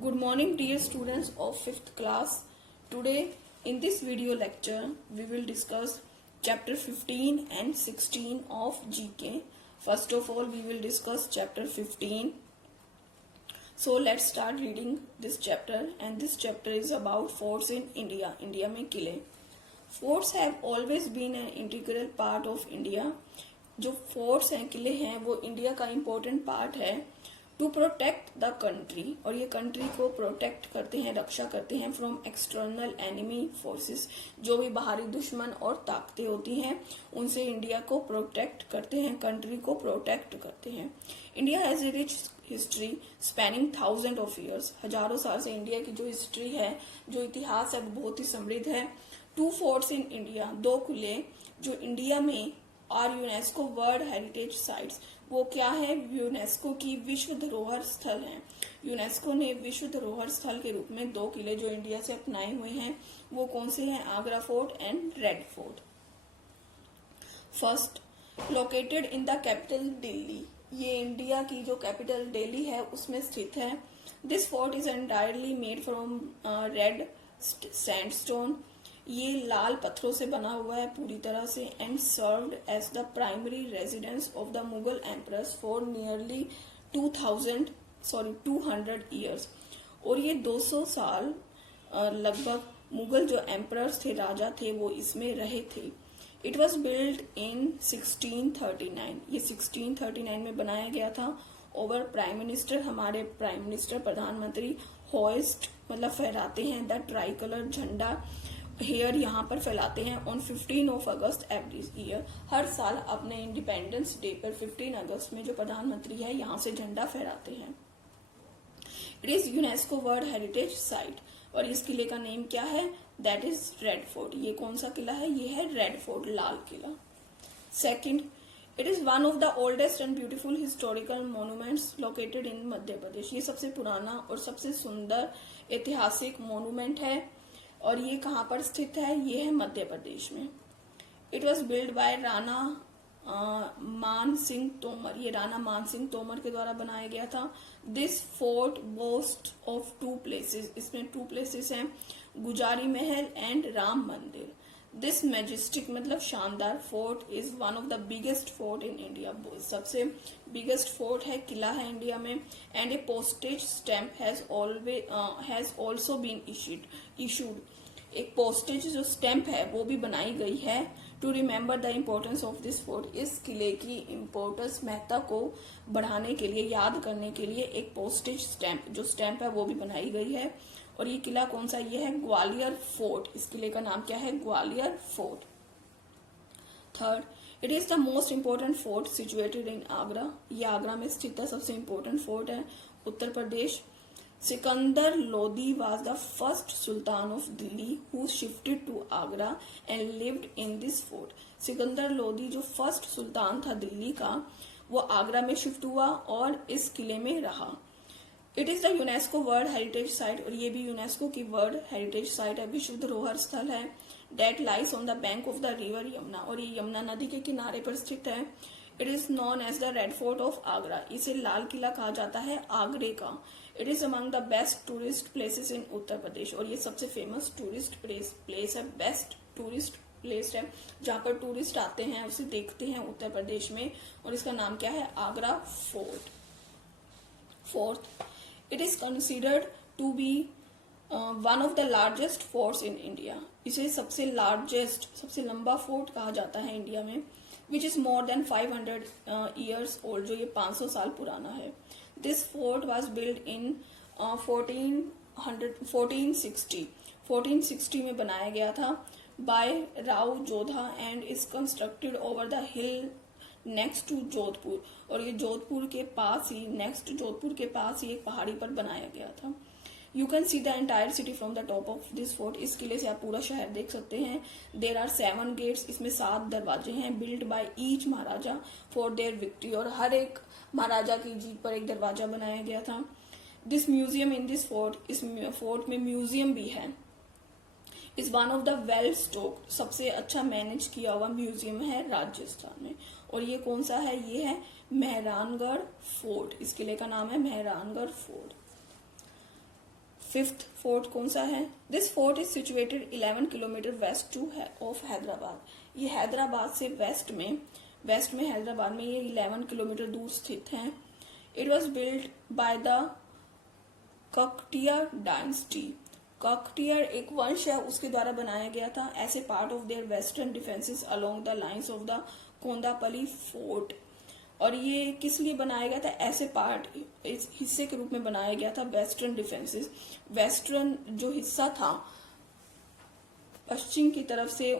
Good morning dear students of 5th class. Today in this video lecture we will discuss chapter 15 and 16 of GK. First of all we will discuss chapter 15. So let's start reading this chapter, and this chapter is about forts in India. India में किले. Forts have always been an integral part of India. जो forts हैं, किले हैं, वो India का important part है to protect the country, और ये कंट्री को प्रोटेक्ट करते हैं, रक्षा करते हैं फ्रॉम एक्सटर्नल एनिमी फोर्सेस. जो भी बाहरी दुश्मन और ताकतें होती हैं उनसे इंडिया को प्रोटेक्ट करते हैं, कंट्री को प्रोटेक्ट करते हैं. India has a rich history spanning thousand of years. हजारों साल से इंडिया की जो हिस्ट्री है, जो इतिहास है, वो बहुत ही समृद्ध है. टू फोर्ट्स इन इंडिया, दो किले जो इंडिया में are UNESCO world heritage sites. वो क्या है? यूनेस्को की विश्व धरोहर स्थल है. यूनेस्को ने विश्व धरोहर स्थल के रूप में दो किले जो इंडिया से अपनाए हुए हैं, वो कौन से हैं? Agra fort and red fort. First, located in the capital Delhi. ये इंडिया की जो कैपिटल दिल्ली है उसमें स्थित है. This fort is entirely made from red sandstone. ये लाल पत्थरों से बना हुआ है पूरी तरह से. And served as the primary residence of the Mughal emperors for nearly 200 years. और ये 200 साल लगभग मुगल जो एम्परर्स थे, राजा थे, वो इसमें रहे थे. इट वॉज बिल्ड इन 1639. ये 1639 में बनाया गया था. ओवर प्राइम मिनिस्टर, हमारे प्राइम मिनिस्टर, प्रधानमंत्री, होइस्ट मतलब फहराते हैं द ट्राई कलर झंडा हेयर यहाँ पर फैलाते हैं ऑन 15 अगस्त एवरी ईयर. हर साल अपने इंडिपेंडेंस डे पर 15 अगस्त में जो प्रधानमंत्री है यहाँ से झंडा फहराते हैं. It is UNESCO world heritage site. और इस किले का नेम क्या है? That is red fort. ये कौन सा किला है? ये है रेड फोर्ट, लाल किला. Second, it is one of the oldest and beautiful historical monuments located in Madhya Pradesh. ये सबसे पुराना और सबसे सुंदर ऐतिहासिक मोन्यूमेंट है, और ये कहाँ पर स्थित है? ये है मध्य प्रदेश में. It was build bye Rana मान सिंह तोमर. ये राणा मान सिंह तोमर के द्वारा बनाया गया था. This fort boast of 2 places. इसमें 2 प्लेसेस हैं, गुजारी महल एंड राम मंदिर. दिस मैजेस्टिक मतलब शानदार fort is one of the biggest fort in India. सबसे बिगेस्ट फोर्ट है, किला है इंडिया में. And a postage stamp has also been issued. एक पोस्टेज जो स्टैम्प है वो भी बनाई गई है to remember the importance of this fort. इस किले की इम्पोर्टेंस, महत्ता को बढ़ाने के लिए, याद करने के लिए एक पोस्टेज स्टैम्प, जो स्टैम्प है वो भी बनाई गई है. और ये किला कौन सा? ये है ग्वालियर फोर्ट. इस किले का नाम क्या है? Gwalior fort. Third, it is the most important fort situated in Agra. ये आगरा में स्थित है, सबसे इम्पोर्टेंट फोर्ट है, Uttar Pradesh. Sikandar Lodi was the first Sultan of Delhi who shifted to Agra and lived in this fort. Sikandar Lodi जो फर्स्ट सुल्तान था दिल्ली का, वो आगरा में शिफ्ट हुआ और इस किले में रहा. It is the UNESCO world heritage site. और ये भी यूनेस्को की वर्ल्ड हेरिटेज साइट है, विश्व धरोहर स्थल है. That lies on the bank of the river Yamuna. और ये यमुना नदी के किनारे पर स्थित है. It is known as the red fort of Agra. इसे लाल किला कहा जाता है आगरे का. It is among the best tourist places in Uttar Pradesh. और ये सबसे फेमस टूरिस्ट प्लेस है, बेस्ट टूरिस्ट प्लेस है, जहां पर टूरिस्ट आते हैं, उसे देखते हैं उत्तर प्रदेश में. और इसका नाम क्या है? Agra fort. Fourth, it is considered to be one of the largest forts in India. इसे सबसे लार्जेस्ट, सबसे लंबा फोर्ट कहा जाता है इंडिया में. Which is more than 500 years old. जो ये 500 साल पुराना है. This fort was build in 1460 में बनाया गया था by Rao Jodha and is constructed over the hill next to Jodhpur. और ये जोधपुर के पास ही, नेक्स्ट जोधपुर के पास ही एक पहाड़ी पर बनाया गया था. You can see the entire city from the top of this fort. इस किले से आप पूरा शहर देख सकते हैं. There are 7 gates. इसमें 7 दरवाजे हैं. Build by each maharaja for their victory. और हर एक महाराजा की जीत पर एक दरवाजा बनाया गया था. This museum in this fort, इस फोर्ट में म्यूजियम भी है. Is one of the well stocked. सबसे अच्छा मैनेज किया हुआ म्यूजियम है राजस्थान में. और ये कौन सा है? ये है मेहरानगढ़ फोर्ट. इस किले का नाम है मेहरानगढ़ फोर्ट. फिफ्थ फोर्ट कौन सा है? This fort is situated 11 kilometre west two of Hyderabad. ये हैदराबाद से वेस्ट में हैदराबाद में ये 11 किलोमीटर दूर स्थित है। It was build by the Kakatiya dynasty. Kakatiya एक वंश है, उसके द्वारा बनाया गया था as a part of their western defences along the lines of the Kondapalli fort. और ये किस लिए बनाया गया था? ऐसे पार्ट, इस हिस्से के रूप में बनाया गया था वेस्टर्न डिफेंसेस। वेस्टर्न जो हिस्सा था पश्चिम की तरफ से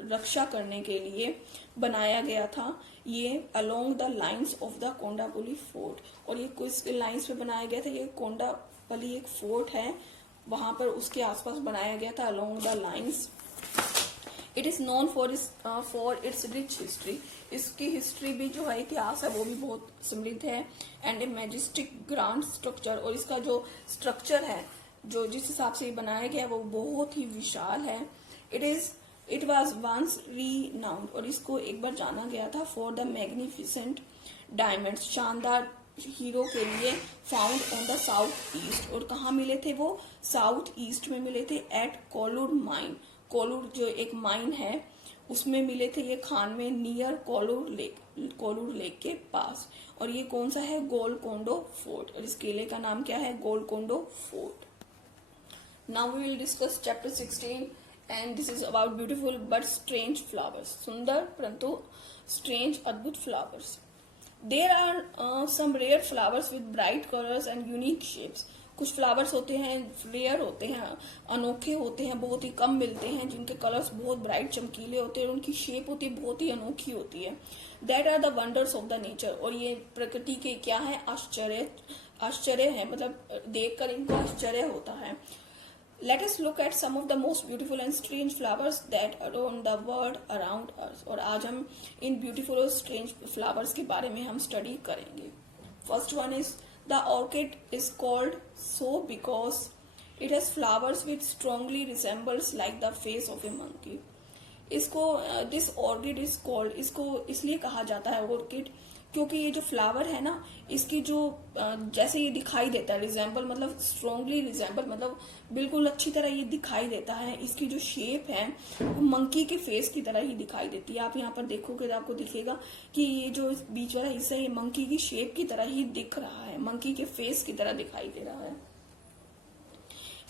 रक्षा करने के लिए बनाया गया था ये along the lines of the Kondapalli fort. और ये किस लाइंस पे बनाया गया था? ये कोंडापल्ली एक फोर्ट है, वहां पर उसके आसपास बनाया गया था along the lines. It is known for its rich history. इसकी हिस्ट्री भी जो है, इतिहास है, वो भी बहुत समृद्ध है। And A majestic grand structure, और इसका जो स्ट्रक्चर है, जो जिस हिसाब से बनाया गया है, वो बहुत ही विशाल है। इट वॉज वंस रीनाउंड, और इसको एक बार जाना गया था फॉर द मैग्निफिसेंट डायमंड्स, शानदार हीरो के लिए, found on the south east. और कहाँ मिले थे वो? साउथ ईस्ट में मिले थे, एट कोलूर माइन। कोलूर जो एक माइन है उसमें मिले थे ये खान में, नियर कोलूर लेक के पास। और ये कौन सा है? गोलकोंडा फोर्ट। और इस किले का नाम क्या है? Golconda fort. Now we will discuss chapter 16 and this is about beautiful but strange flowers. सुंदर परंतु स्ट्रेंज अद्भुत flowers. There are some rare flowers with bright colours and unique shapes. कुछ फ्लावर्स होते हैं, रेयर होते हैं, अनोखे होते हैं, बहुत ही कम मिलते हैं, जिनके कलर्स बहुत ब्राइट चमकीले होते हैं और उनकी शेप होती है बहुत ही अनोखी होती है। That are the wonders of the nature. और ये प्रकृति के क्या है? आश्चर्य है, मतलब देखकर इनको आश्चर्य होता है। Let us look at some of the most beautiful and strange flowers that adorn the world around us. और आज हम इन beautiful और strange flowers के बारे में हम study करेंगे। First one is the orchid is called so because it has flowers which strongly resembles like the face of a monkey. इसको this orchid is called, इसको इसलिए कहा जाता है orchid क्योंकि ये जो फ्लावर है ना, इसकी जो जैसे ये दिखाई देता है, रिजेंबल मतलब स्ट्रॉन्गली रिजेंबल मतलब बिल्कुल अच्छी तरह ये दिखाई देता है। इसकी जो शेप है वो मंकी के फेस की तरह ही दिखाई देती है। आप यहाँ पर देखोगे तो आपको दिखेगा कि ये जो बीच वाला हिस्सा है ये मंकी की शेप की तरह ही दिख रहा है, मंकी के फेस की तरह दिखाई दे रहा है।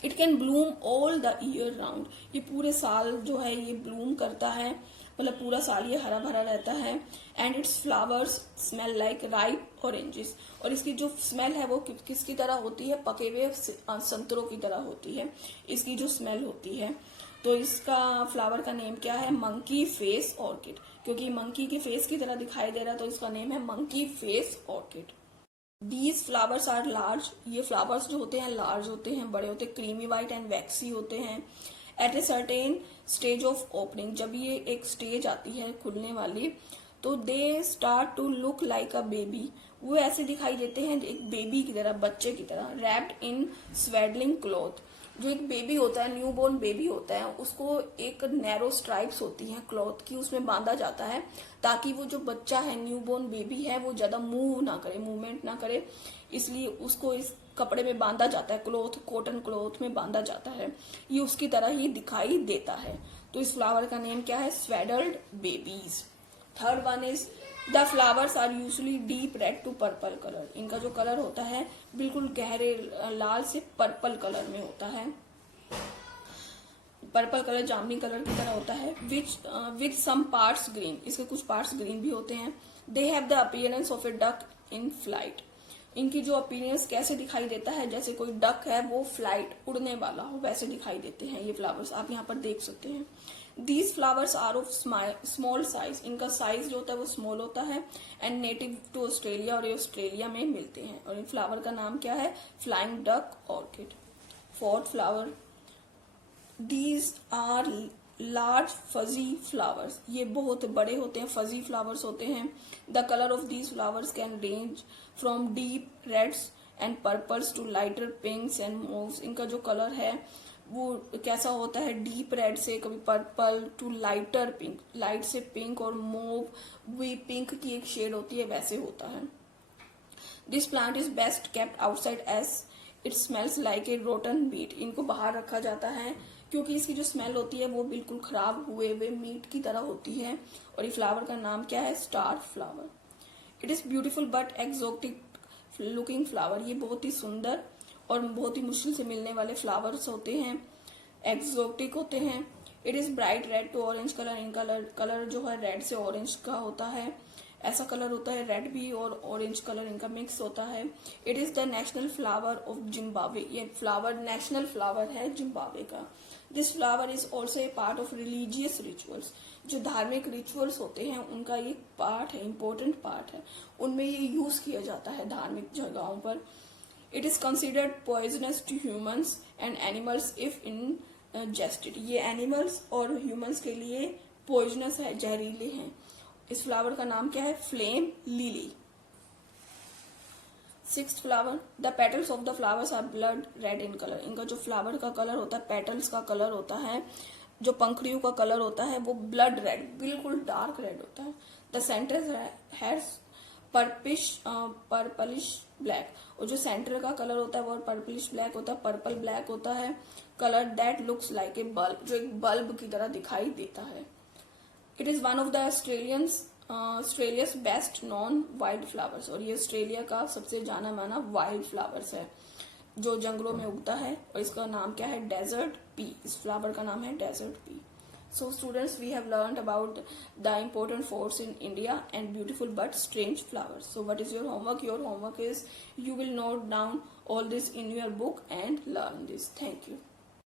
It can Bloom all the year round. ये पूरे साल जो है ये ब्लूम करता है, मतलब पूरा साल ये हरा भरा रहता है। And it's flowers smell like ripe oranges. और इसकी जो स्मेल है वो किसकी तरह होती है? पके हुए संतरों की तरह होती है इसकी जो स्मेल होती है। तो इसका फ्लावर का नेम क्या है? Monkey face orchid. क्योंकि मंकी के फेस की तरह दिखाई दे रहा है तो इसका नेम है monkey face orchid. These flowers are large. ये फ्लावर्स जो होते हैं लार्ज होते हैं, बड़े होते हैं, क्रीमी व्हाइट एंड वैक्सी होते हैं। At a certain stage of opening, जब ये एक स्टेज आती है खुलने वाली, तो they start to look like a baby. वो ऐसे दिखाई देते हैं एक बेबी की तरह, बच्चे की तरह। Wrapped in swaddling cloth. जो एक बेबी होता है, न्यूबॉर्न बेबी होता है, उसको एक नैरो स्ट्राइप्स होती हैं क्लॉथ की, उसमें बांधा जाता है ताकि वो जो बच्चा है, न्यूबॉर्न बेबी है, वो ज्यादा मूव ना करे, मूवमेंट ना करे, इसलिए उसको इस कपड़े में बांधा जाता है, क्लॉथ, कॉटन क्लॉथ में बांधा जाता है। ये उसकी तरह ही दिखाई देता है। तो इस फ्लावर का नेम क्या है? Swaddled babies. Third one is the flowers are usually deep red to purple colour. इनका जो कलर होता है बिल्कुल गहरे लाल से पर्पल कलर में होता है। पर्पल कलर जामुनी कलर की तरह होता है। विथ सम पार्ट्स ग्रीन, इसके कुछ पार्ट्स ग्रीन भी होते हैं। They have the appearance of A duck in flight. इनकी जो अपीयरेंस कैसे दिखाई देता है? जैसे कोई डक है वो फ्लाइट उड़ने वाला हो, वैसे दिखाई देते हैं ये फ्लावर्स। आप यहाँ पर देख सकते हैं। These flowers are of small size. इनका साइज जो होता है वो स्मॉल होता है। एंड नेटिव टू ऑस्ट्रेलिया, और ये ऑस्ट्रेलिया में मिलते हैं। और इन फ्लावर का नाम क्या है? Flying duck orchid. Fourth flower, these are large fuzzy flowers. ये बहुत बड़े होते हैं, फजी फ्लावर्स होते हैं। The colour of these flowers can range from deep reds and purples to lighter pinks and mauves. इनका जो कलर है वो कैसा होता है? डीप रेड से कभी purple to lighter pink, light से पिंक, और मूव भी पिंक की एक शेड होती है, वैसे होता है। This plant is best kept outside as it smells like a rotten meat. इनको बाहर रखा जाता है क्योंकि इसकी जो स्मेल होती है वो बिल्कुल खराब हुए हुए मीट की तरह होती है। और ये फ्लावर का नाम क्या है? Star flower. It is beautiful but exotic looking flower. ये बहुत ही सुंदर और बहुत ही मुश्किल से मिलने वाले फ्लावर्स होते हैं, एक्सोटिक होते हैं। It is bright red to orange colour. इन कलर जो है रेड से ऑरेंज का होता है, ऐसा कलर होता है। रेड भी और ऑरेंज कलर इनका मिक्स होता है। It is the national flower of Zimbabwe. ये फ्लावर नेशनल फ्लावर है जिम्बाब्वे का। This flower is also a part of religious rituals. जो धार्मिक रिचुअल्स होते हैं उनका ये पार्ट है, इंपॉर्टेंट पार्ट है, उनमें ये यूज किया जाता है धार्मिक जगहों पर। It is considered poisonous to humans and animals if ingested। ये एनिमल्स और ह्यूमंस के लिए पॉइजनस है, जहरीले हैं। इस फ्लावर का नाम क्या है? Flame lily. Sixth flower, the petals of the flowers are blood red in colour. इनका जो फ्लावर का कलर होता है, पेटल्स का कलर होता है, जो पंखड़ियों का कलर होता है वो ब्लड रेड, बिल्कुल डार्क रेड होता है। The centre has purplish black. और जो सेंटर का कलर होता है वो पर्पलिश ब्लैक होता है, पर्पल ब्लैक होता है। Colour that looks like a bulb, जो एक बल्ब की तरह दिखाई देता है। It is one of the Australia's best non wild flowers. और ये ऑस्ट्रेलिया का सबसे जाना माना वाइल्ड फ्लावर्स है जो जंगलों में उगता है। और इसका नाम क्या है? Desert P. इस फ्लावर का नाम है desert pea. So students, we have learned about the important forts in India and beautiful but strange flowers. So what is your homework? Your homework is you will note down all this in your book and learn this. Thank you.